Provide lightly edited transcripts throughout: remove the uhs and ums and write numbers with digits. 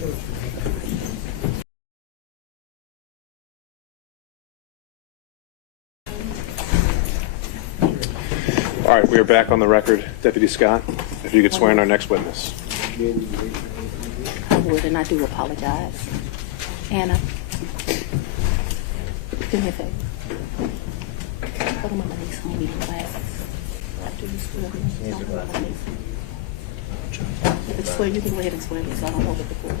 All right, we are back on the record. Deputy Scott, if you could swear in our next witness. I would, and I do apologize. Anna, do me a favor. Put them on my niece on reading glasses. After you swear me, don't put them on my niece. If it's swear, you can go ahead and swear me so I don't hold it before.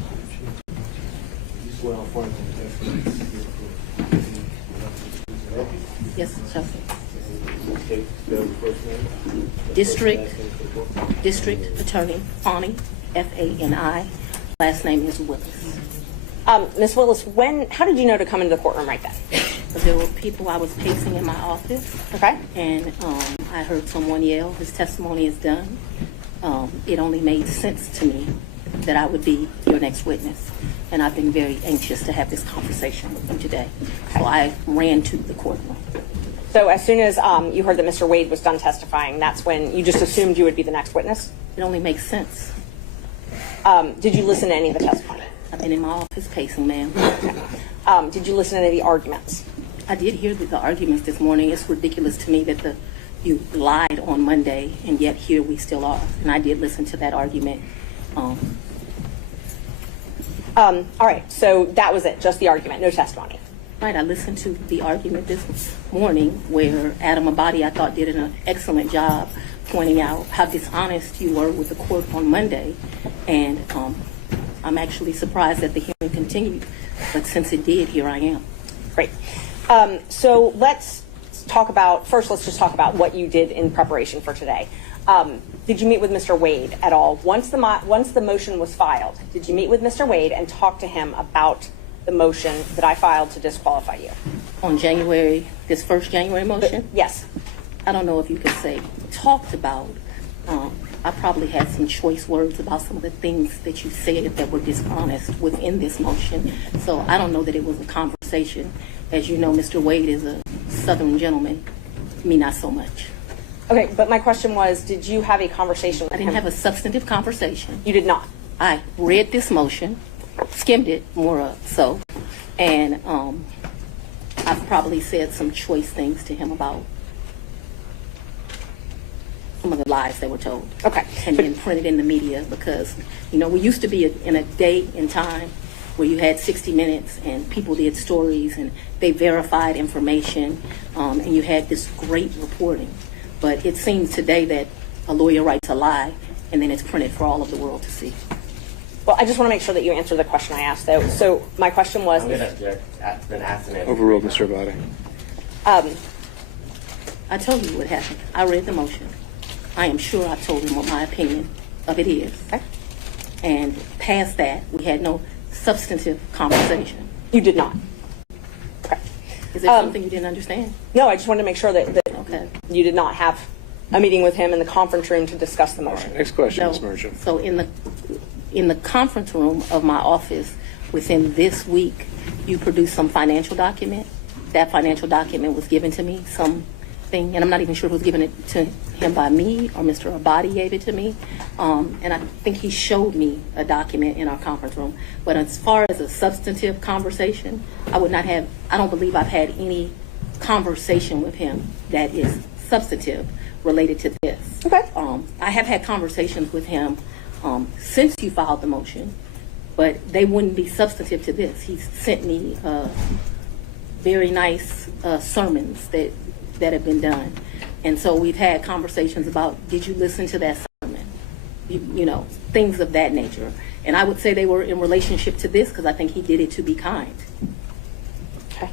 You swear on front Yes, Chelsea. Okay, first name. District Attorney Fani, F-A-N-I. Last name is Willis. Ms. Willis, how did you know to come into the courtroom right then? There were people I was pacing in my office. Okay. And I heard someone yell, his testimony is done. It only made sense to me that I would be your next witness. And I've been very anxious to have this conversation with you today. So I ran to the courtroom. So as soon as you heard that Mr. Wade was done testifying, that's when you just assumed you would be the next witness? It only makes sense. Did you listen to any of the testimony? I've been in my office pacing, ma'am. Okay. Did you listen to any of the arguments? I did hear the arguments this morning. It's ridiculous to me that you lied on Monday, and yet here we still are. And I did listen to that argument. All right, so that was it, just the argument, no testimony. Right, I listened to the argument this morning where Adam Abadi, I thought, did an excellent job pointing out how dishonest you were with the court on Monday. And I'm actually surprised that the hearing continued. But since it did, here I am. Great. So let's just talk about what you did in preparation for today. Did you meet with Mr. Wade at all? Once the motion was filed, did you meet with Mr. Wade and talk to him about the motion that I filed to disqualify you? On this first January motion? Yes. I don't know if you could say talked about. I probably had some choice words about some of the things that you said that were dishonest within this motion. So I don't know that it was a conversation. As you know, Mr. Wade is a Southern gentleman. Me, not so much. Okay, but my question was, did you have a conversation with him? I didn't have a substantive conversation. You did not? I read this motion, skimmed it more so, and I've probably said some choice things to him about some of the lies they were told. Okay. And then printed in the media because, we used to be in a day and time where you had 60 Minutes and people did stories and they verified information and you had this great reporting. But it seems today that a lawyer writes a lie and then it's printed for all of the world to see. Well, I just want to make sure that you answer the question I asked, though. So my question was... I'm going to object. It's been asked and answered. Overruled, Mr. Abadi. I told you what happened. I read the motion. I am sure I told him what my opinion of it is. Okay. And past that, we had no substantive conversation. You did not? Okay. Is there something you didn't understand? No, I just wanted to make sure that Okay. you did not have a meeting with him in the conference room to discuss the motion. Next question, No. Ms. Merchant. So in the conference room of my office within this week, you produced some financial document. That financial document was given to me, something, and I'm not even sure who was giving it to him by me or Mr. Abadi gave it to me. And I think he showed me a document in our conference room. But as far as a substantive conversation, I don't believe I've had any conversation with him that is substantive related to this. Okay. I have had conversations with him since you filed the motion, but they wouldn't be substantive to this. He sent me very nice sermons that have been done. And so we've had conversations about, did you listen to that sermon? Things of that nature. And I would say they were in relationship to this because I think he did it to be kind. Okay.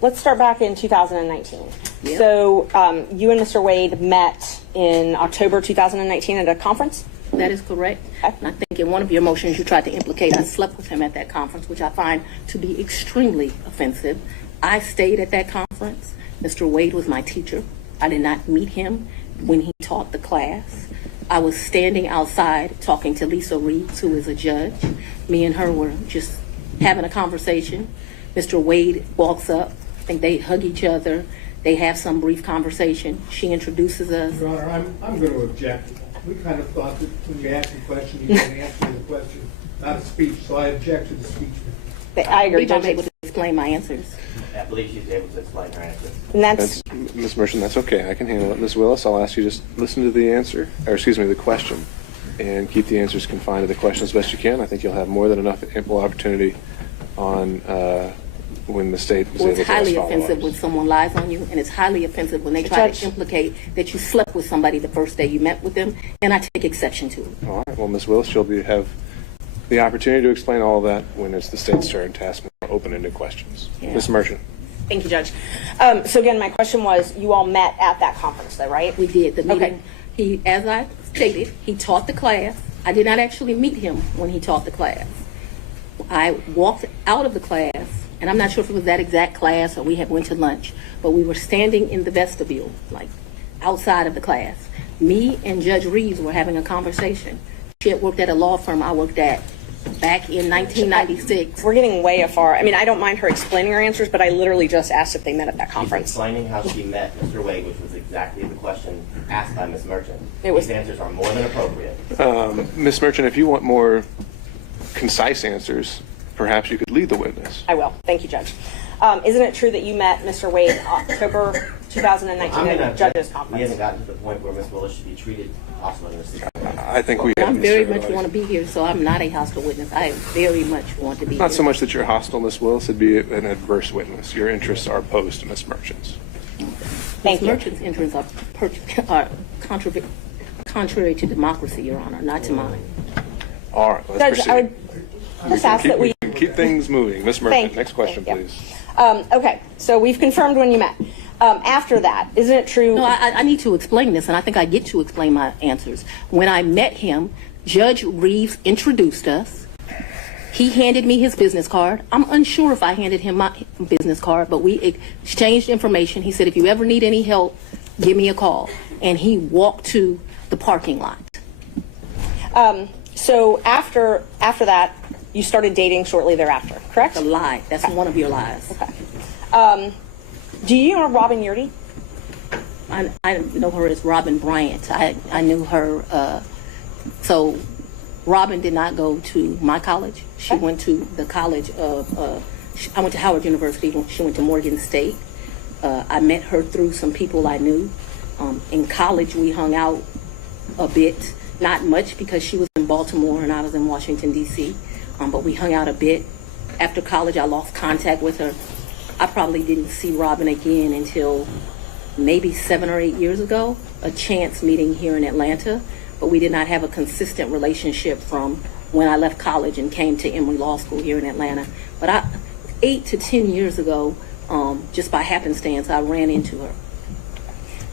Let's start back in 2019. Yeah. So you and Mr. Wade met in October 2019 at a conference? That is correct. Okay. And I think in one of your motions you tried to implicate I slept with him at that conference, which I find to be extremely offensive. I stayed at that conference. Mr. Wade was my teacher. I did not meet him when he taught the class. I was standing outside talking to Lisa Reeves, who is a judge. Me and her were just having a conversation. Mr. Wade walks up. I think they hug each other. They have some brief conversation. She introduces us. Your Honor, I'm going to object. We kind of thought that when you asked the question, you were going to answer the question not a speech, so I object to the speech. I agree, believe I'm Judge. able to explain my answers. I believe she's able to explain her answers. And that's, Ms. Merchant, that's okay. I can handle it. Ms. Willis, I'll ask you just listen to the answer, or excuse me, the question, and keep the answers confined to the question as best you can. I think you'll have more than enough ample opportunity on when the state is Well, able it's to ask highly follow-ups. offensive when someone lies on you, and it's highly offensive when they try Judge. to implicate that you slept with somebody the first day you met with them, and I take exception to it. All right. Well, Ms. Willis, have the opportunity to explain all of that when it's the state's turn to ask more open-ended questions. Yeah. Ms. Merchant. thank you, Judge. So again, my question was, you all met at that conference though, right? We did the Okay. meeting. As I stated, he taught the class. I did not actually meet him when he taught the class. I walked out of the class, and I'm not sure if it was that exact class or we had went to lunch, but we were standing in the vestibule, like outside of the class. Me and Judge Reeves were having a conversation. She had worked at a law firm I worked at back in 1996. We're getting way afar. I mean, I don't mind her explaining her answers, but I literally just asked if they met at that She's conference. explaining how she met Mr. Wade, which was exactly the question asked by Ms. Merchant. It was- These answers are more than appropriate. Ms. Merchant, if you want more concise answers, perhaps you could lead the witness. I will. Thank you, Judge. Isn't it true that you met Mr. Wade October 2019 at the judges We conference? haven't gotten to the point where Ms. Willis should be treated hostile in this situation. I think we have. I very Mr. much Everybody. want to be here, so I'm not a hostile witness. I very much want to be Not here. so much that you're hostile, Ms. Willis, it'd be an adverse witness. Your interests are opposed to Ms. Merchant's. Thank you. Merchant's interests are contrary to democracy, Your Honor, not to mine. All right, let's Judge, proceed. I would just ask that we... Keep things moving. Ms. Thank Merchant, you. next question, Thank you. please. Okay, so we've confirmed when you met. After that, isn't it true? No, I need to explain this, and I think I get to explain my answers. When I met him, Judge Reeves introduced us. He handed me his business card. I'm unsure if I handed him my business card, but we exchanged information. He said, if you ever need any help, give me a call. And he walked to the parking lot. So after that, you started dating shortly thereafter, correct? A lie. That's one of your lies. Okay. Do you know Robin Yurdy? I know her as Robin Bryant. I knew her. So Robin did not go to my college. She went to the college of, I went to Howard University. She went to Morgan State. I met her through some people I knew. In college, we hung out a bit. Not much because she was in Baltimore and I was in Washington, D.C. But we hung out a bit. After college, I lost contact with her. I probably didn't see Robin again until maybe 7 or 8 years ago, a chance meeting here in Atlanta, but we did not have a consistent relationship from when I left college and came to Emory Law School here in Atlanta. But 8 to 10 years ago, just by happenstance, I ran into her.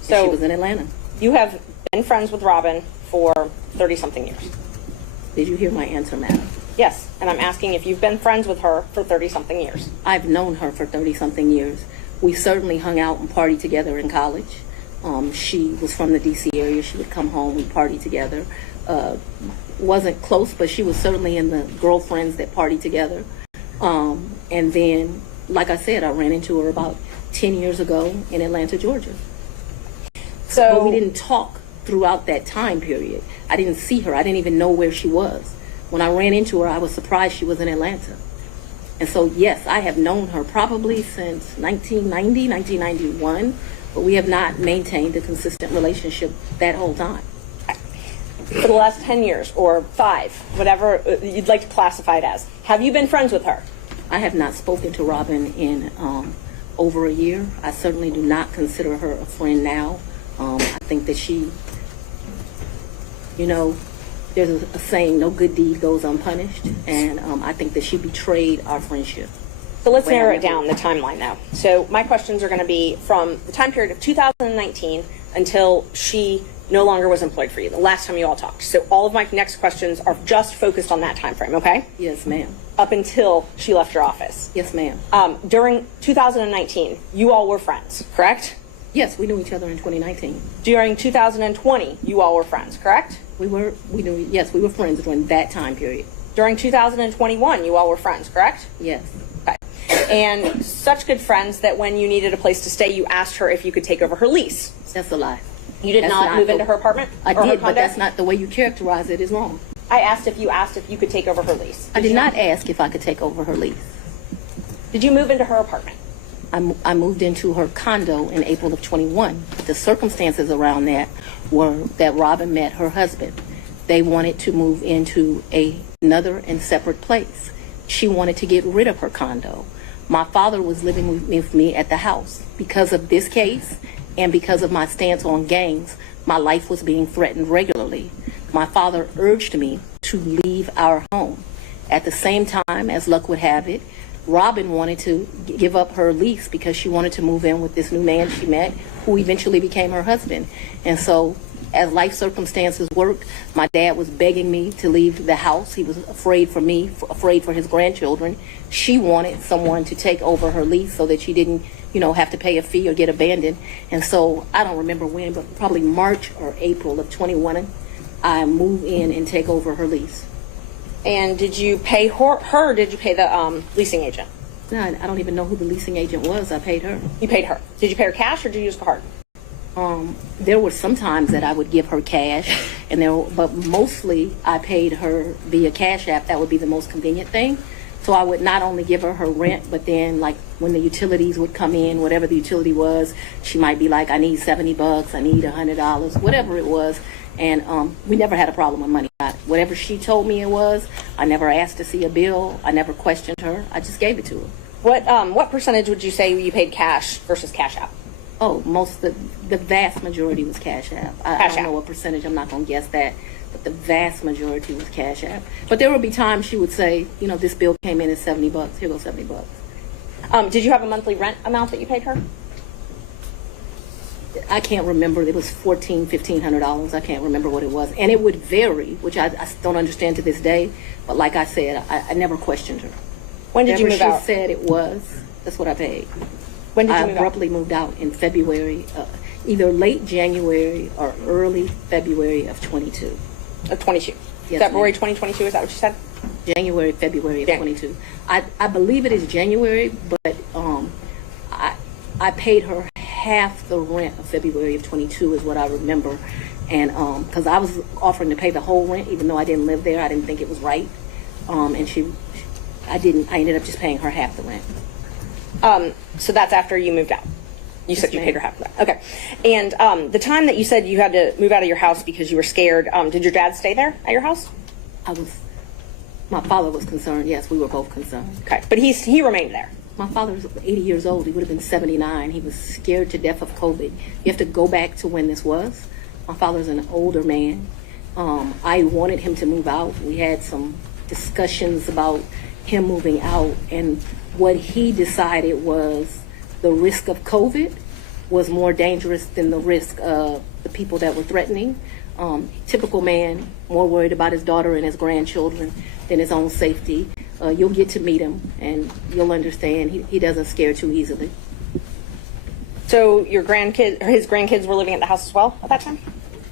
So And she was in Atlanta. you have been friends with Robin for 30-something years. Did you hear my answer, madam? Yes, and I'm asking if you've been friends with her for 30-something years. I've known her for 30-something years. We certainly hung out and partied together in college. She was from the D.C. area. She would come home, we partied together. Wasn't close, but she was certainly in the girlfriends that partied together. And then, like I said, I ran into her about 10 years ago in Atlanta, Georgia. So But we didn't talk throughout that time period. I didn't see her. I didn't even know where she was. When I ran into her, I was surprised she was in Atlanta. And so, yes, I have known her probably since 1990, 1991, but we have not maintained a consistent relationship that whole time. for the last 10 years or 5, whatever you'd like to classify it as, have you been friends with her? I have not spoken to Robin in over a year. I certainly do not consider her a friend now. I think that she, you know, there's a saying, no good deed goes unpunished, and I think that she betrayed our friendship. So let's Wait, narrow I it down, the timeline now. So my questions are going to be from the time period of 2019 until she no longer was employed for you, the last time you all talked. So all of my next questions are just focused on that time frame, okay? Yes, ma'am. Up until she left your office. Yes, ma'am. During 2019, you all were friends, correct? Yes, we knew each other in 2019. During 2020, you all were friends, correct? Yes, we were friends during that time period. During 2021, you all were friends, correct? Yes. Okay. And such good friends that when you needed a place to stay, you asked her if you could take over her lease. That's a lie. You did That's not move the- into her apartment? I or her did, but condo? that's not the way you characterize it is wrong. I asked if you could take over her lease. I did not ask if I could take over her lease. Did you move into her apartment? I moved into her condo in April of 21. The circumstances around that were that Robin met her husband. They wanted to move into another and separate place. She wanted to get rid of her condo. My father was living with me at the house. Because of this case and because of my stance on gangs, my life was being threatened regularly. My father urged me to leave our home. At the same time, as luck would have it, Robin wanted to give up her lease because she wanted to move in with this new man she met, who eventually became her husband. And so, as life circumstances worked, my dad was begging me to leave the house. He was afraid for me, afraid for his grandchildren. She wanted someone to take over her lease so that she didn't, have to pay a fee or get abandoned. And so, I don't remember when, but probably March or April of 21, I moved in and take over her lease. And did you pay her or did you pay the leasing agent? No, I don't even know who the leasing agent was. I paid her. You paid her. Did you pay her cash or did you use a card? There were some times that I would give her cash, but mostly I paid her via Cash App. That would be the most convenient thing. So I would not only give her rent, but then like when the utilities would come in, whatever the utility was, she might be like, I need $70, I need $100, whatever it was. And we never had a problem with money. Whatever she told me it was, I never asked to see a bill. I never questioned her. I just gave it to her. What percentage would you say you paid cash versus Cash App? Oh, the vast majority was Cash App. I don't know what percentage. I'm not going to guess that. But the vast majority was Cash App. But there would be times she would say, this bill came in at $70. Here goes $70. Did you have a monthly rent amount that you paid her? I can't remember. It was $1,400, $1,500. I can't remember what it was. And it would vary, which I don't understand to this day. But like I said, I never questioned her. When did you move out? She said it was, that's what I paid. When did you I move abruptly moved out in February, either late January or early February of 22. Of 22. Yes, February ma'am. 2022, is that what you said? February of 22. I believe it is January, but I paid her half the rent of February of 22 is what I remember. And because I was offering to pay the whole rent, even though I didn't live there, I didn't think it was right. And I ended up just paying her half the rent. So that's after you moved out. You said you paid her half of that. Okay. And the time that you said you had to move out of your house because you were scared, did your dad stay there at your house? My father was concerned. Yes, we were both concerned. Okay. But he remained there. My father was 80 years old. He would have been 79. He was scared to death of COVID. You have to go back to when this was. My father's an older man. I wanted him to move out. We had some discussions about him moving out, and what he decided was the risk of COVID was more dangerous than the risk of the people that were threatening. Typical man, more worried about his daughter and his grandchildren than his own safety. You'll get to meet him, and you'll understand he doesn't scare too easily. So his grandkids were living at the house as well at that time?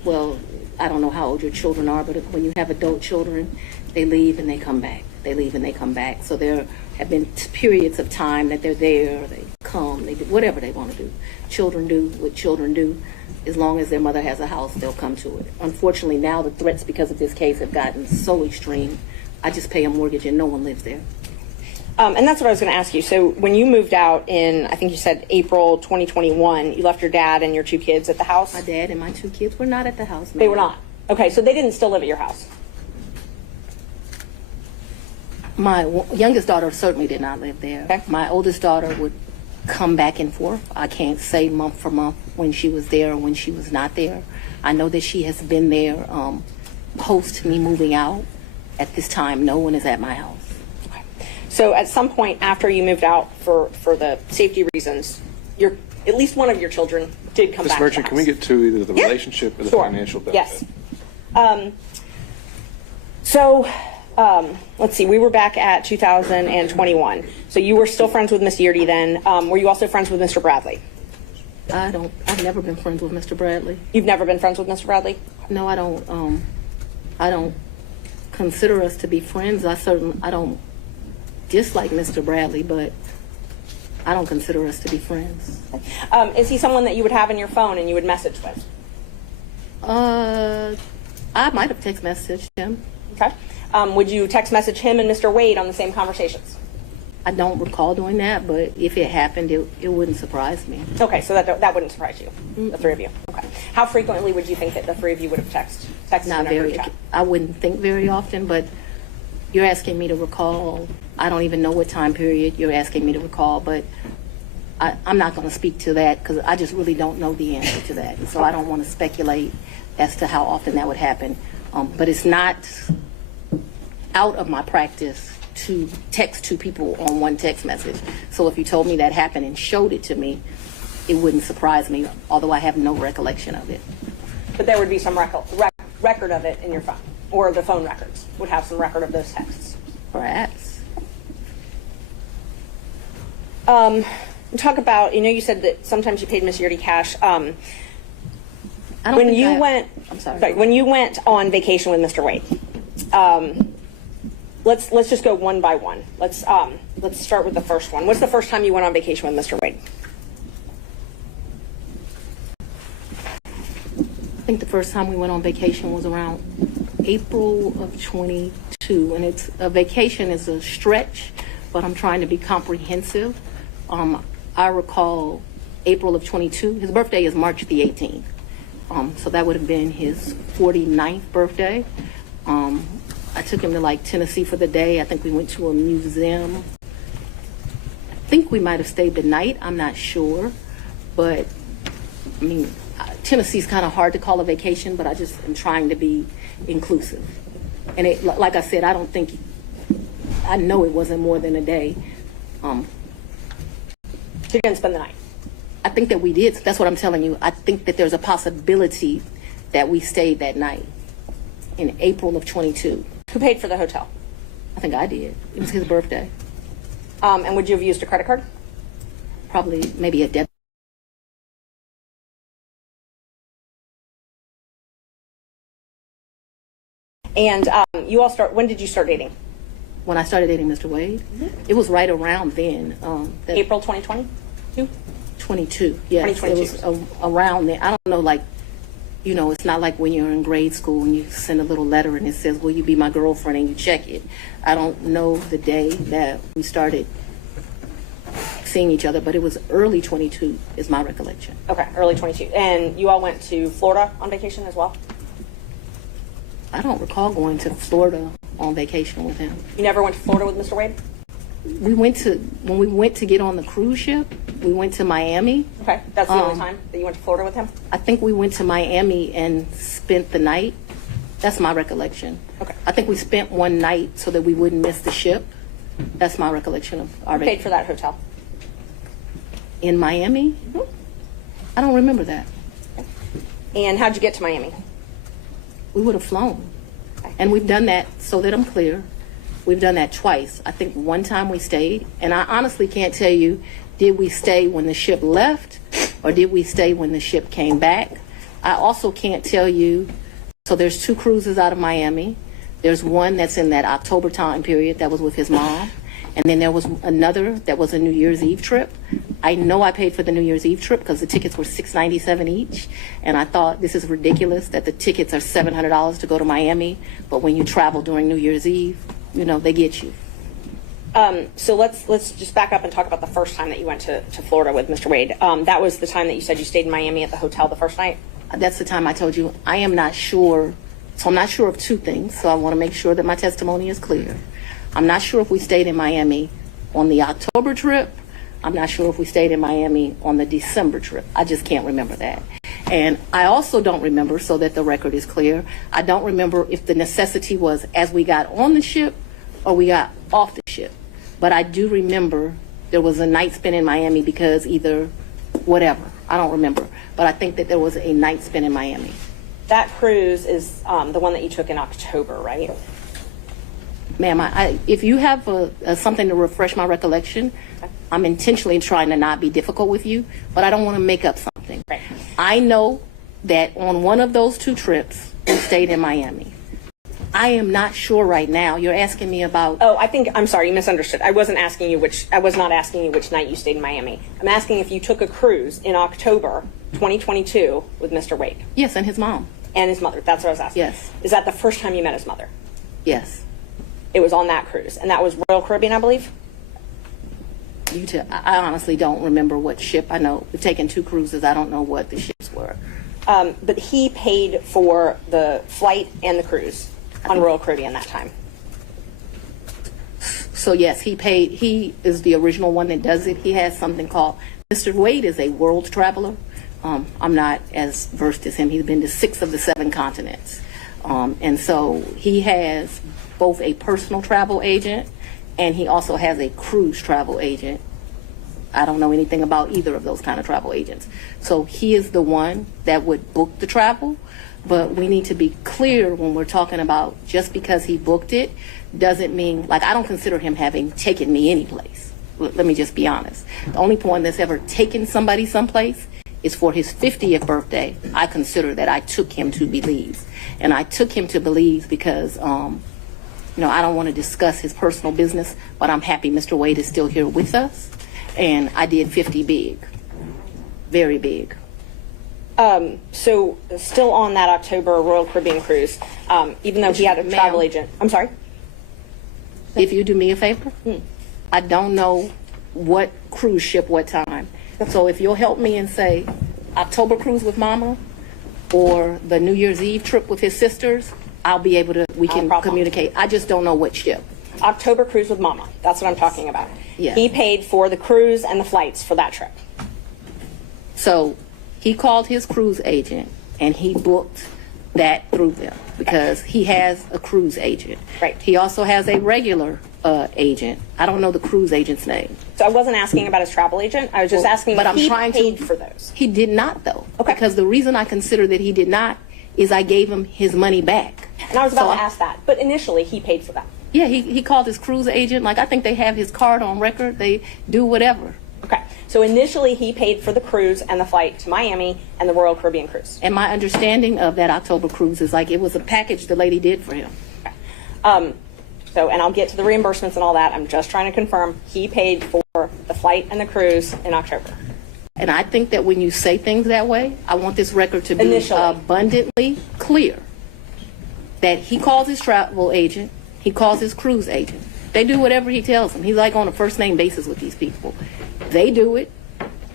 Well, I don't know how old your children are, but when you have adult children, they leave and they come back. They leave and they come back. So there have been periods of time that they're there, they come, they do whatever they want to do. Children do what children do. As long as their mother has a house, they'll come to it. Unfortunately, now the threats because of this case have gotten so extreme. I just pay a mortgage and no one lives there. And that's what I was going to ask you. So when you moved out in, I think you said April 2021, you left your dad and your two kids at the house? My dad and my two kids were not at the house. They were not? Okay, so they didn't still live at your house? My youngest daughter certainly did not live there. Okay. My oldest daughter would come back and forth. I can't say month for month when she was there or when she was not there. I know that she has been there post me moving out. At this time, no one is at my house. Okay. So at some point after you moved out for the safety reasons, at least one of your children did come back Ms. Merchant, to the can we house. get to either the relationship or the Sure. financial benefit? Yes. Let's see, we were back at 2021. So you were still friends with Miss Yeardy then. Were you also friends with Mr. Bradley? I've never been friends with Mr. Bradley. You've never been friends with Mr. Bradley? No, I don't consider us to be friends. I don't dislike Mr. Bradley, but I don't consider us to be friends. Is he someone that you would have in your phone and you would message with? I might have text messaged him. Okay. Would you text message him and Mr. Wade on the same conversations? I don't recall doing that, but if it happened, it wouldn't surprise me. Okay, so that wouldn't surprise you, the three of you. Okay. How frequently would you think that the three of you would have texted Not in a group very. chat? I wouldn't think very often, but you're asking me to recall. I don't even know what time period you're asking me to recall, but I'm not going to speak to that because I just really don't know the answer to that. So I don't want to speculate as to how often that would happen. But it's not out of my practice to text two people on one text message. So if you told me that happened and showed it to me, it wouldn't surprise me, although I have no recollection of it. But there would be some record of it in your phone, or the phone records would have some record of those texts. Perhaps. Talk about, you said that sometimes you paid Miss Yurdy cash. I don't When think you I- went, I'm sorry. when you went on vacation with Mr. Wade, let's just go one by one. Let's start with the first one. What's the first time you went on vacation with Mr. Wade? I think the first time we went on vacation was around April of 22, and it's a vacation is a stretch, but I'm trying to be comprehensive. I recall April of 22. His birthday is March the 18th, so that would have been his 49th birthday. I took him to like Tennessee for the day. I think we went to a museum. I think we might have stayed the night. I'm not sure, but I mean, Tennessee's kind of hard to call a vacation, but I just am trying to be inclusive. And it, like I said, I know it wasn't more than a day. So you didn't spend the night? I think that we did. That's what I'm telling you. I think that there's a possibility that we stayed that night in April of 22. Who paid for the hotel? I think I did. It was his birthday. And would you have used a credit card? Probably maybe a debit. And when did you start dating? When I started dating Mr. Wade, it was right around then. April 2022? 22. Yes, 2022. it was around then. I don't know, like, it's not like when you're in grade school and you send a little letter and it says, "Will you be my girlfriend?" and you check it. I don't know the day that we started seeing each other, but it was early 22 is my recollection. Okay, early 22. And you all went to Florida on vacation as well? I don't recall going to Florida on vacation with him. You never went to Florida with Mr. Wade? When we went to get on the cruise ship, we went to Miami. Okay, that's the only time that you went to Florida with him? I think we went to Miami and spent the night. That's my recollection. Okay. I think we spent one night so that we wouldn't miss the ship. That's my recollection of our Who paid for that hotel? in Miami. I don't remember that. And how'd you get to Miami? We would have flown. Okay. And we've done that, so that I'm clear, we've done that twice. I think one time we stayed, and I honestly can't tell you, did we stay when the ship left or did we stay when the ship came back? I also can't tell you, so there's 2 cruises out of Miami. There's one that's in that October time period that was with his mom. And then there was another that was a New Year's Eve trip. I know I paid for the New Year's Eve trip because the tickets were $697 each. And I thought this is ridiculous that the tickets are $700 to go to Miami. But when you travel during New Year's Eve, they get you. So let's just back up and talk about the first time that you went to Florida with Mr. Wade. That was the time that you said you stayed in Miami at the hotel the first night? That's the time I told you I am not sure. So I'm not sure of 2 things. So I want to make sure that my testimony is clear. I'm not sure if we stayed in Miami on the October trip. I'm not sure if we stayed in Miami on the December trip. I just can't remember that. And I also don't remember, so that the record is clear, I don't remember if the necessity was as we got on the ship or we got off the ship. But I do remember there was a night spent in Miami because either whatever. I don't remember. But I think that there was a night spent in Miami. That cruise is the one that you took in October, right? Ma'am, if you have something to refresh my recollection, I'm intentionally trying to not be difficult with you, but I don't want to make up something. Right. I know that on one of those 2 trips, we stayed in Miami. I am not sure right now. You're asking me about... Oh, I'm sorry, you misunderstood. I was not asking you which night you stayed in Miami. I'm asking if you took a cruise in October 2022 with Mr. Wade. Yes, and his mom. And his mother. That's what I was asking. Yes. Is that the first time you met his mother? Yes. It was on that cruise, and that was Royal Caribbean, I believe. I honestly don't remember what ship. I know we've taken 2 cruises. I don't know what the ships were. But he paid for the flight and the cruise on Royal Caribbean that time. So yes, he paid. He is the original one that does it. He has something called, Mr. Wade is a world traveler. I'm not as versed as him. He's been to 6 of the 7 continents. And so he has both a personal travel agent and he also has a cruise travel agent. I don't know anything about either of those kind of travel agents. So he is the one that would book the travel, but we need to be clear when we're talking about just because he booked it doesn't mean, like, I don't consider him having taken me anyplace. Let me just be honest. The only one that's ever taken somebody someplace is for his 50th birthday. I consider that I took him to Belize. And I took him to Belize because, I don't want to discuss his personal business, but I'm happy Mr. Wade is still here with us. And I did 50 big, very big. So still on that October Royal Caribbean cruise, even though he had a travel agent. I'm sorry? If you do me a favor, I don't know what cruise ship, what time. So if you'll help me and say October cruise with Mama or the New Year's Eve trip with his sisters, I'll be able to, we can communicate. I just don't know what ship. October cruise with Mama. That's what I'm talking about. Yeah. He paid for the cruise and the flights for that trip. So he called his cruise agent and he booked that through them because he has a cruise agent. Right. He also has a regular agent. I don't know the cruise agent's name. So I wasn't asking about his travel agent. I was just asking but if I'm he trying paid to, for those. He did not, though. Okay. Because the reason I consider that he did not is I gave him his money back. And I was about to ask that. But initially, he paid for that. Yeah, he called his cruise agent. Like, I think they have his card on record. They do whatever. Okay. So initially, he paid for the cruise and the flight to Miami and the Royal Caribbean cruise. And my understanding of that October cruise is like it was a package the lady did for him. Okay. And I'll get to the reimbursements and all that. I'm just trying to confirm he paid for the flight and the cruise in October. And I think that when you say things that way, I want this record to be Initially. abundantly clear that he calls his travel agent, he calls his cruise agent. They do whatever he tells them. He's like on a first name basis with these people. They do it,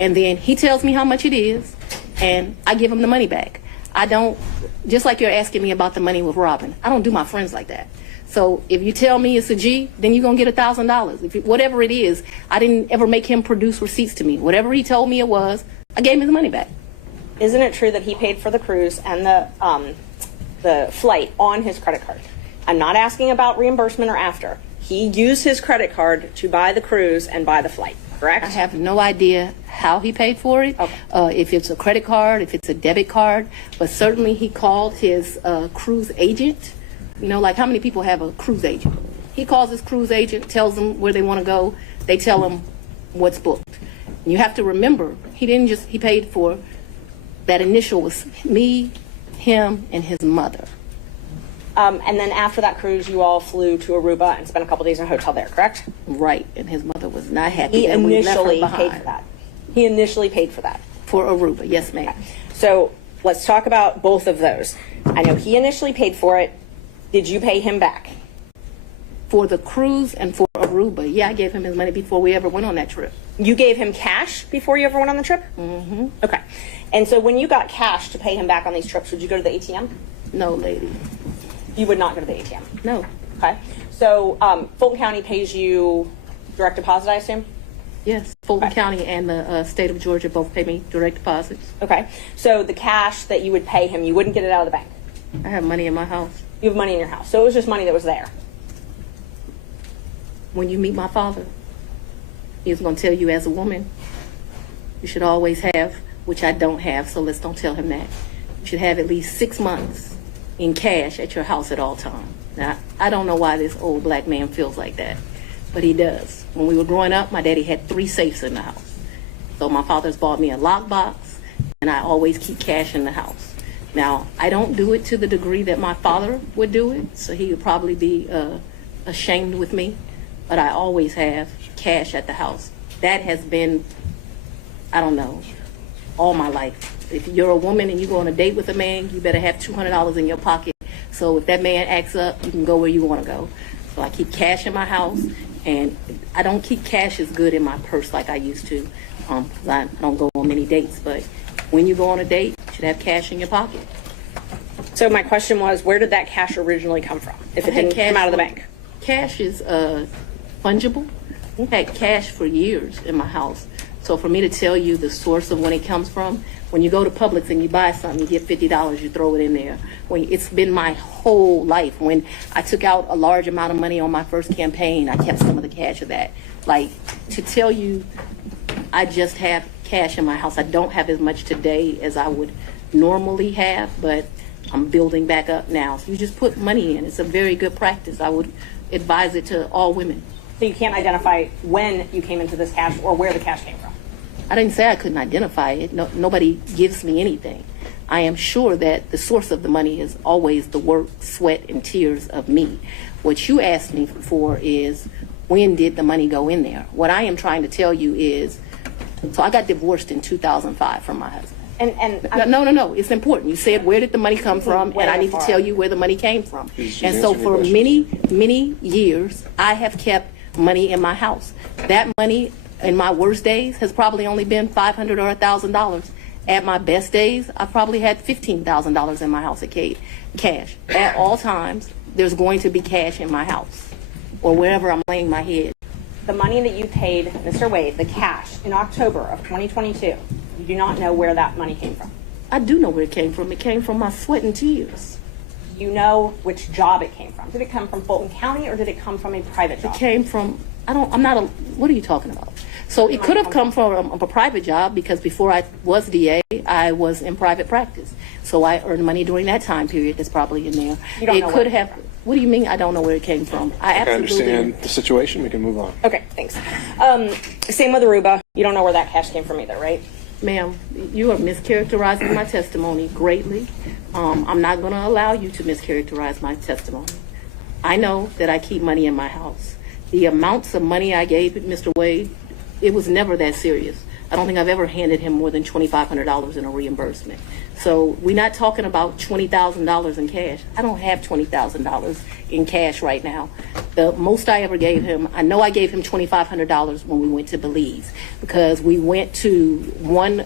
and then he tells me how much it is, and I give him the money back. I don't, just like you're asking me about the money with Robin, I don't do my friends like that. So if you tell me it's a G, then you're going to get $1,000. Whatever it is, I didn't ever make him produce receipts to me. Whatever he told me it was, I gave him his money back. Isn't it true that he paid for the cruise and the flight on his credit card? I'm not asking about reimbursement or after. He used his credit card to buy the cruise and buy the flight, correct? I have no idea how he paid for it, Okay. if it's a credit card, if it's a debit card, but certainly he called his cruise agent. You know, like how many people have a cruise agent? He calls his cruise agent, tells them where they want to go. They tell him what's booked. And you have to remember, he paid for, that initial was me, him, and his mother. And then after that cruise, you all flew to Aruba and spent a couple days in a hotel there, correct? Right, and his mother was not happy He that we left her initially behind. paid for that. He initially paid for that. For Aruba, yes, ma'am. So let's talk about both of those. I know he initially paid for it. Did you pay him back? For the cruise and for Aruba, yeah, I gave him his money before we ever went on that trip. You gave him cash before you ever went on the trip? Mm-hmm. Okay. And so when you got cash to pay him back on these trips, would you go to the ATM? No, lady. You would not go to the ATM? No. Okay. So Fulton County pays you direct deposit, I assume? Yes, Fulton Okay. County and the state of Georgia both pay me direct deposits. Okay. So the cash that you would pay him, you wouldn't get it out of the bank? I have money in my house. You have money in your house. So it was just money that was there. When you meet my father, he's going to tell you as a woman, you should always have, which I don't have, so let's don't tell him that. You should have at least 6 months in cash at your house at all times. Now, I don't know why this old black man feels like that, but he does. When we were growing up, my daddy had 3 safes in the house. So my father's bought me a lockbox, and I always keep cash in the house. Now, I don't do it to the degree that my father would do it, so he would probably be ashamed with me, but I always have cash at the house. That has been, I don't know, all my life. If you're a woman and you go on a date with a man, you better have $200 in your pocket So if that man acts up, you can go where you want to go. So I keep cash in my house, and I don't keep cash as good in my purse like I used to, because I don't go on many dates. But when you go on a date, you should have cash in your pocket. So my question was, where did that cash originally come from? If it didn't come out of the bank. Cash is fungible. I've had cash for years in my house. So for me to tell you the source of when it comes from, when you go to Publix and you buy something, you get $50, you throw it in there. It's been my whole life. When I took out a large amount of money on my first campaign, I kept some of the cash of that. Like, to tell you, I just have cash in my house. I don't have as much today as I would normally have, but I'm building back up now. So you just put money in. It's a very good practice. I would advise it to all women. So you can't identify when you came into this cash or where the cash came from? I didn't say I couldn't identify it. No, nobody gives me anything. I am sure that the source of the money is always the work, sweat, and tears of me. What you asked me for is, when did the money go in there? What I am trying to tell you is, so I got divorced in 2005 from my husband. No. It's important. You said, where did the money come from? And I need to tell you where the money came from. And so for many years, I have kept money in my house. That money in my worst days has probably only been $500 or $1,000. At my best days, I probably had $15,000 in my house at cash. At all times, there's going to be cash in my house or wherever I'm laying my head. The money that you paid Mr. Wade, the cash, in October of 2022, you do not know where that money came from. I do know where it came from. It came from my sweat and tears. You know which job it came from. Did it come from Fulton County or did it come from a private job? It came from, what are you talking about? So it could have come from a private job, because before I was DA, I was in private practice. So I earned money during that time period. That's probably in there. You don't know could have. What do you mean I don't know where it came from? I understand the situation. We can move on. Okay, thanks. Same with Aruba. You don't know where that cash came from either, right? Ma'am, you are mischaracterizing my testimony greatly. I'm not going to allow you to mischaracterize my testimony. I know that I keep money in my house. The amounts of money I gave Mr. Wade, it was never that serious. I don't think I've ever handed him more than $2,500 in a reimbursement. So we're not talking about $20,000 in cash. I don't have $20,000 in cash right now. The most I ever gave him, I know I gave him $2,500 when we went to Belize, because we went to one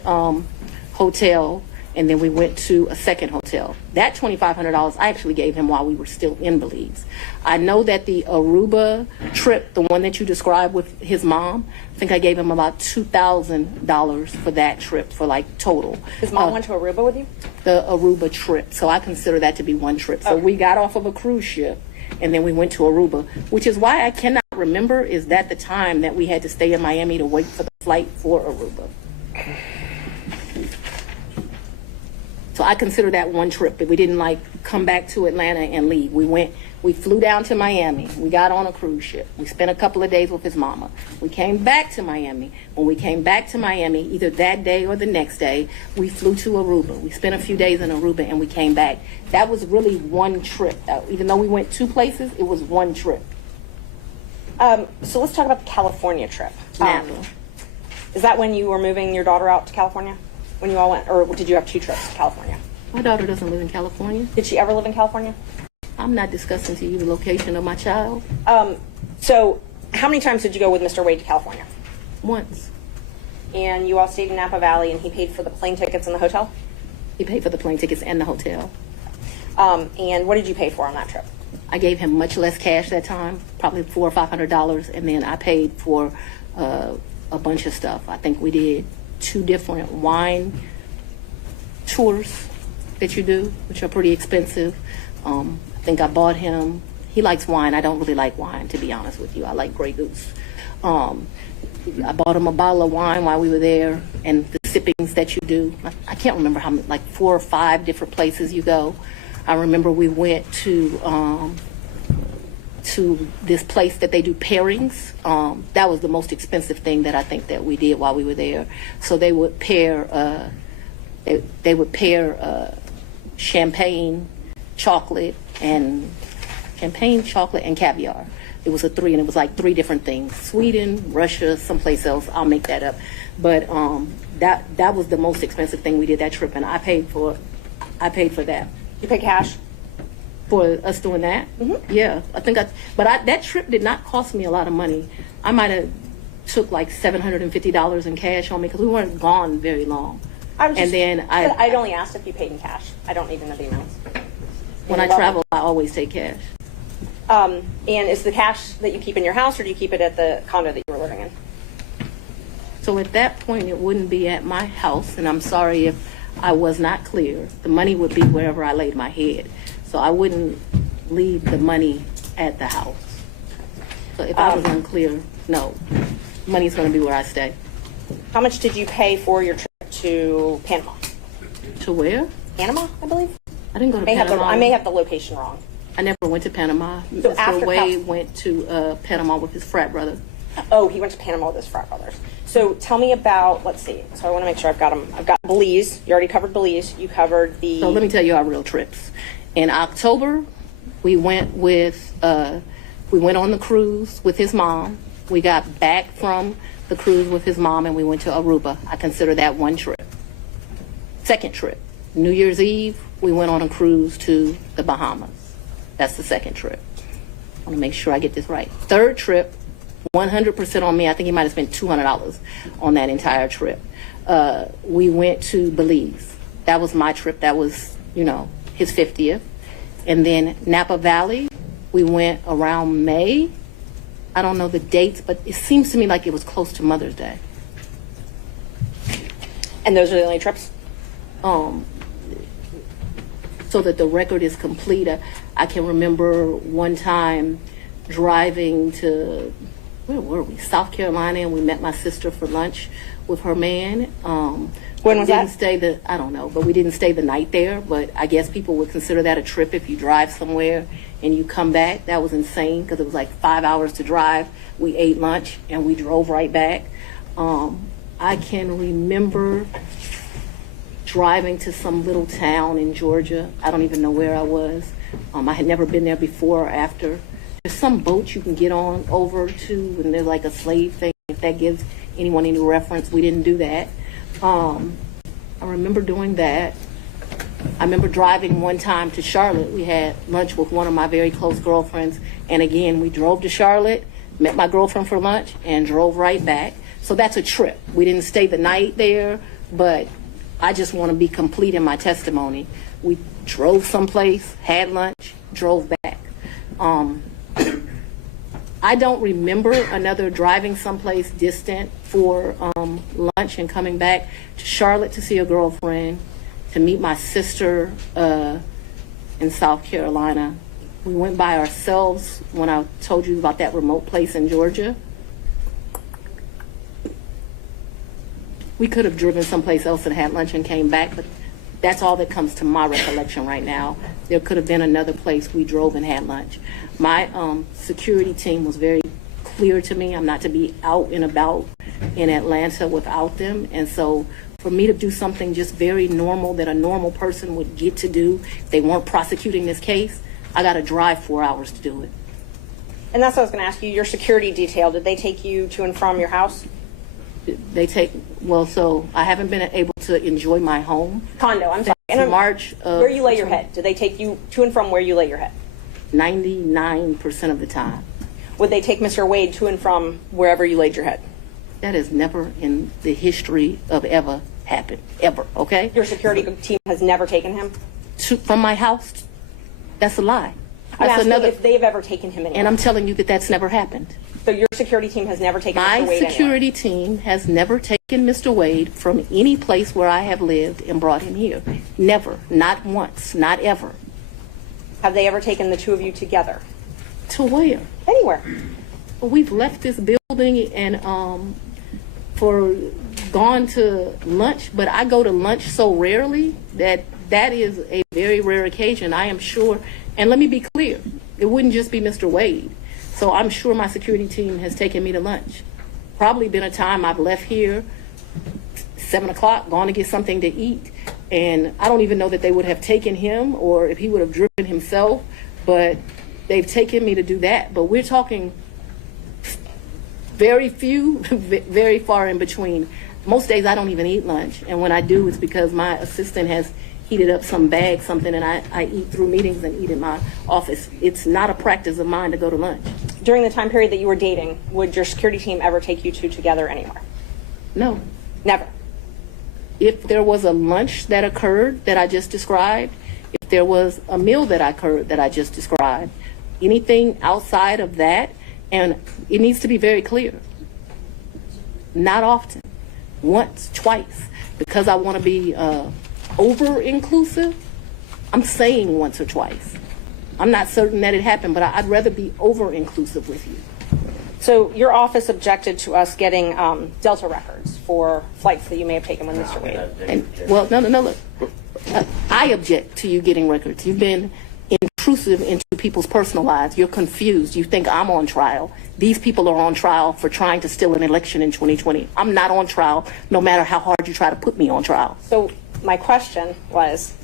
hotel and then we went to a second hotel. That $2,500 I actually gave him while we were still in Belize. I know that the Aruba trip, the one that you described with his mom, I think I gave him about $2,000 for that trip, for like total. His mom went to Aruba with you? The Aruba trip. So I consider that to be one trip. So we got off of a cruise ship and then we went to Aruba, which is why I cannot remember is that the time that we had to stay in Miami to wait for the flight for Aruba. So I consider that one trip, but we didn't like come back to Atlanta and leave. We flew down to Miami. We got on a cruise ship. We spent a couple of days with his mama. We came back to Miami. When we came back to Miami, either that day or the next day, we flew to Aruba. We spent a few days in Aruba and we came back. That was really one trip. Even though we went two places, it was one trip. So let's talk about the California trip. Is that when you were moving your daughter out to California? When you all went, or did you have two trips to California? My daughter doesn't live in California. Did she ever live in California? I'm not discussing to you the location of my child. So how many times did you go with Mr. Wade to California? Once. And you all stayed in Napa Valley and he paid for the plane tickets and the hotel? He paid for the plane tickets and the hotel. And what did you pay for on that trip? I gave him much less cash that time, probably $400 or $500, and then I paid for a bunch of stuff. I think we did 2 different wine tours that you do, which are pretty expensive. I think I bought him, he likes wine. I don't really like wine, to be honest with you. I like Grey Goose. I bought him a bottle of wine while we were there, and the sippings that you do. I can't remember how many, like 4 or 5 different places you go. I remember we went to this place that they do pairings. That was the most expensive thing that I think that we did while we were there. So they would pair, champagne, chocolate, and caviar. It was a 3, and it was like 3 different things: Sweden, Russia, someplace else. I'll make that up, but that was the most expensive thing we did that trip, and I paid for that. You pay cash? For us doing that? Yeah, I think that trip did not cost me a lot of money. I might have took like $750 in cash on me because we weren't gone very long. I'd only asked if you paid in cash. I don't even know the amounts. When I travel, I always take cash. And is the cash that you keep in your house, or do you keep it at the condo that you were living in? So at that point, it wouldn't be at my house, and I'm sorry if I was not clear. The money would be wherever I laid my head. So I wouldn't leave the money at the house. So if I was unclear, no. Money's going to be where I stay. How much did you pay for your trip to Panama? To where? Panama, I believe. I didn't go to Panama. I may have the location wrong. I never went to Panama. So Mr. Wade went to Panama with his frat brother. Oh, he went to Panama with his frat brothers. So tell me about, let's see. So I want to make sure I've got them. I've got Belize. You already covered Belize. You covered the... So let me tell you our real trips. In October, we went on the cruise with his mom. We got back from the cruise with his mom and we went to Aruba. I consider that one trip. Second trip, New Year's Eve, we went on a cruise to the Bahamas. That's the second trip. I want to make sure I get this right. Third trip, 100% on me. I think he might have spent $200 on that entire trip. We went to Belize. That was my trip. That was, his 50th. And then Napa Valley, we went around May. I don't know the dates, but it seems to me like it was close to Mother's Day. And those are the only trips? So that the record is complete, I can remember one time driving to, where were we? South Carolina, and we met my sister for lunch with her man. When was that? I don't know, but we didn't stay the night there. But I guess people would consider that a trip if you drive somewhere and you come back. That was insane because it was like 5 hours to drive. We ate lunch and we drove right back. I can remember driving to some little town in Georgia. I don't even know where I was. I had never been there before or after. There's some boat you can get on over to, and there's like a slave thing, if that gives anyone any reference. We didn't do that. I remember doing that. I remember driving one time to Charlotte. We had lunch with one of my very close girlfriends, and again, we drove to Charlotte, met my girlfriend for lunch, and drove right back. So that's a trip. We didn't stay the night there, but I just want to be complete in my testimony. We drove someplace, had lunch, drove back. I don't remember another driving someplace distant for lunch and coming back to Charlotte to see a girlfriend, to meet my sister in South Carolina. We went by ourselves when I told you about that remote place in Georgia. We could have driven someplace else and had lunch and came back, but that's all that comes to my recollection right now. There could have been another place we drove and had lunch. My security team was very clear to me. I'm not to be out and about in Atlanta without them. And so for me to do something just very normal that a normal person would get to do if they weren't prosecuting this case, I got to drive 4 hours to do it. And that's what I was going to ask you. Your security detail, did they take you to and from your house? So I haven't been able to enjoy my home. Condo, I'm sorry. In March of... Where you lay your head. Did they take you to and from where you lay your head? 99% of the time. Would they take Mr. Wade to and from wherever you laid your head? That has never in the history of ever happened. Ever, okay? Your security team has never taken him? From my house? That's a lie. I'm asking if they've ever taken him anywhere. And I'm telling you that that's never happened. So your security team has never taken Mr. Wade My security team has never taken Mr. Wade from any place where I have lived and brought him here. Never. Not once. Not ever. Have they ever taken the two of you together? To where? Anywhere. We've left this building and gone to lunch, but I go to lunch so rarely that is a very rare occasion, I am sure. And let me be clear, it wouldn't just be Mr. Wade. So I'm sure my security team has taken me to lunch. Probably been a time I've left here 7 o'clock, gone to get something to eat, and I don't even know that they would have taken him or if he would have driven himself, but they've taken me to do that. But we're talking very few, very far in between. Most days I don't even eat lunch, and when I do, it's because my assistant has heated up some bag, something, and I eat through meetings and eat in my office. It's not a practice of mine to go to lunch. During the time period that you were dating, would your security team ever take you two together anywhere? No. Never. If there was a lunch that occurred that I just described, if there was a meal that occurred that I just described, anything outside of that, and it needs to be very clear. Not often. Once, twice. Because I want to be over-inclusive, I'm saying once or twice. I'm not certain that it happened, but I'd rather be over-inclusive with you. So your office objected to us getting Delta records for flights that you may have taken with Mr. Wade. And, well, no, look. I object to you getting records. You've been intrusive into people's personal lives. You're confused. You think I'm on trial. These people are on trial for trying to steal an election in 2020. I'm not on trial, no matter how hard you try to put me on trial. So my question was,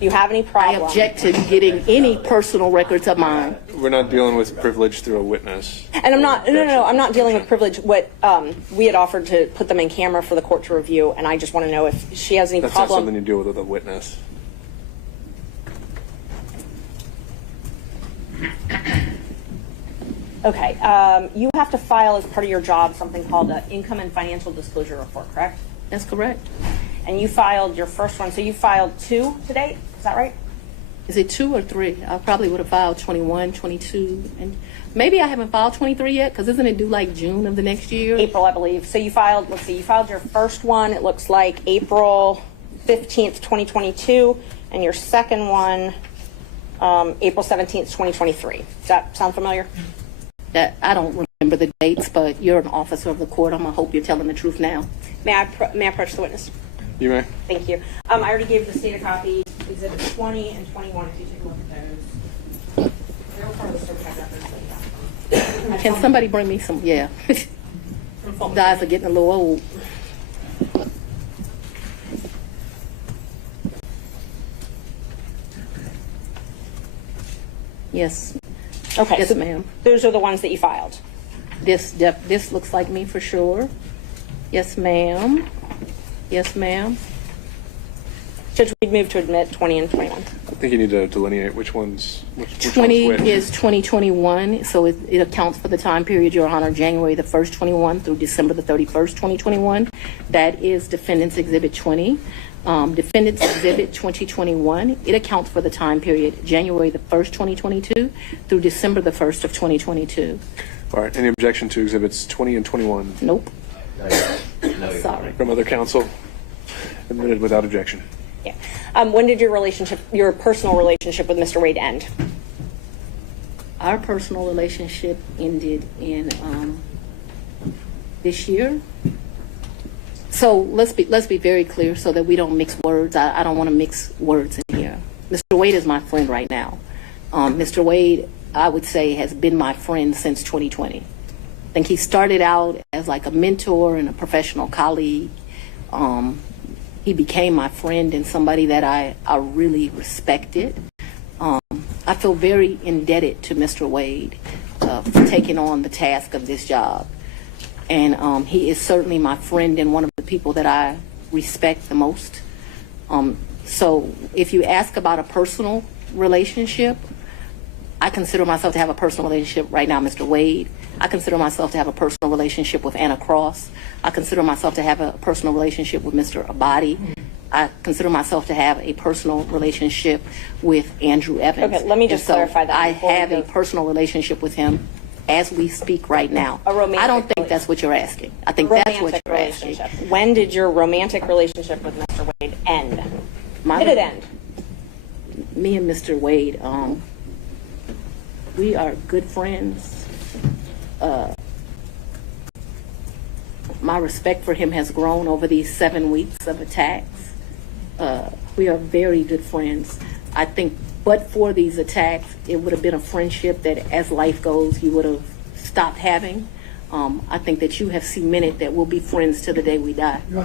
do you have any I problem? object to getting any personal records of mine. We're not dealing with privilege through a witness. And I'm not, no, I'm not dealing with privilege. What we had offered to put them in camera for the court to review, and I just want to know if she has any That's not something problem. you deal with a witness. Okay, you have to file as part of your job something called an income and financial disclosure report, correct? That's correct. And you filed your first one, so you filed 2 to date, is that right? Is it 2 or 3? I probably would have filed 21, 22, and maybe I haven't filed 23 yet, because isn't it due like June of the next year? April, I believe. So you filed, let's see, you filed your first one, it looks like April 15th, 2022, and your second one, April 17th, 2023. Does that sound familiar? That I don't remember the dates, but you're an officer of the court. I'm gonna hope you're telling the truth now. May I approach the witness? You may. Thank you. I already gave the state a copy, exhibits 20 and 21, if you take a look at those. They were part of the certified records. Can somebody bring me some? Yeah. Guys are getting a little old. Yes. Okay, Yes, so ma'am. those are the ones that you filed. This looks like me for sure. Yes, ma'am. Yes, ma'am. Judge, we'd move to admit 20 and 21. I think you need to delineate which one's which 20 one's which. is 2021, so it accounts for the time period, Your Honor, January the 1st, 21 through December the 31st, 2021. That is Defendant's Exhibit 20. Defendant's Exhibit 2021, it accounts for the time period, January the 1st, 2022 through December the 1st of 2022. All right. Any objection to exhibits 20 and 21 Nope. No, you're Sorry. from other counsel? Admitted without objection. Yeah. When did your personal relationship with Mr. Wade end? Our personal relationship ended in this year. So let's be very clear so that we don't mix words. I don't want to mix words in here. Mr. Wade is my friend right now. Mr. Wade, I would say, has been my friend since 2020. I think he started out as like a mentor and a professional colleague. He became my friend and somebody that I really respected. I feel very indebted to Mr. Wade for taking on the task of this job. And he is certainly my friend and one of the people that I respect the most. So if you ask about a personal relationship, I consider myself to have a personal relationship right now, Mr. Wade. I consider myself to have a personal relationship with Anna Cross. I consider myself to have a personal relationship with Mr. Abadi. I consider myself to have a personal relationship with Andrew Evans. Okay, let me just And so clarify that I before we have go. a personal relationship with him as we speak right now. A romantic I don't think that's what you're asking. I think that's what Romantic you're asking. relationship. When did your romantic relationship with Mr. Wade end? My- Did it end? Me and Mr. Wade, we are good friends. My respect for him has grown over these 7 weeks of attacks. We are very good friends. I think, but for these attacks, it would have been a friendship that, as life goes, you would have stopped having. I think that you have cemented that we'll be friends till the day we die. Your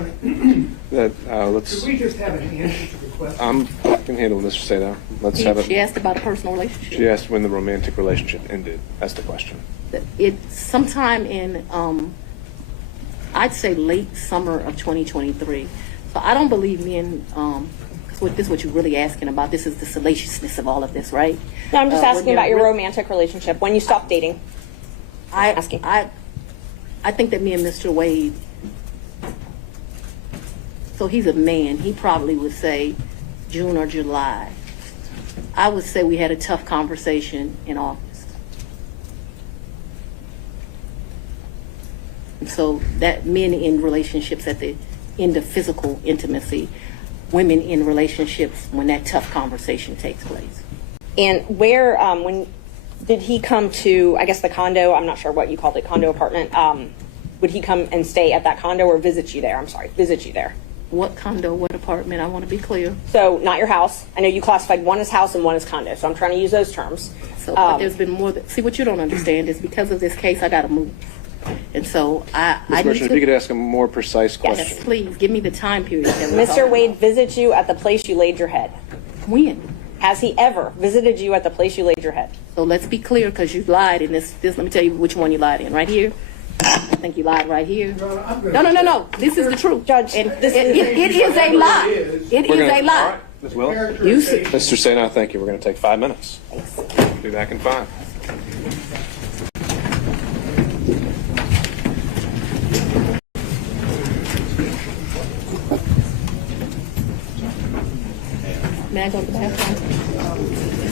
Honor, Let's. could we just have an answer to the question? I can handle Mr. Seda. Let's have She it. asked about a personal relationship. She asked when the romantic relationship ended. That's the question. It's sometime in, I'd say late summer of 2023. So I don't believe me and, this is what you're really asking about. This is the salaciousness of all of this, right? No, I'm just When asking you're about your re- romantic relationship, when you stopped dating. Asking. I think that me and Mr. Wade, so he's a man, he probably would say June or July. I would say we had a tough conversation in August. And so that men in relationships at the end of physical intimacy, women in relationships when that tough conversation takes place. And where, when did he come to, I guess, the condo? I'm not sure what you called it, condo apartment. Would he come and stay at that condo or visit you there? I'm sorry, visit you there. What condo, what apartment? I want to be clear. So not your house. I know you classified one as house and one as condo, so I'm trying to use those terms. So, but there's been more. See, what you don't understand is because of this case, I got to move, and so I Ms. need Merchant, if you could to. ask a more precise question. Yes, please give me the time period. that we're Mr. talking Wade about. visits you at the place you laid your head. When? Has he ever visited you at the place you laid your head? So let's be clear, because you lied in this. Let me tell you which one you lied in. Right here. I think you lied right here. No. This is the truth, Judge, And this it is a lie. It is a All lie. right, Ms. Willis. You see. Mr. Saynow, thank you. We're going to take 5 minutes. Be back in 5. May I go to the bathroom?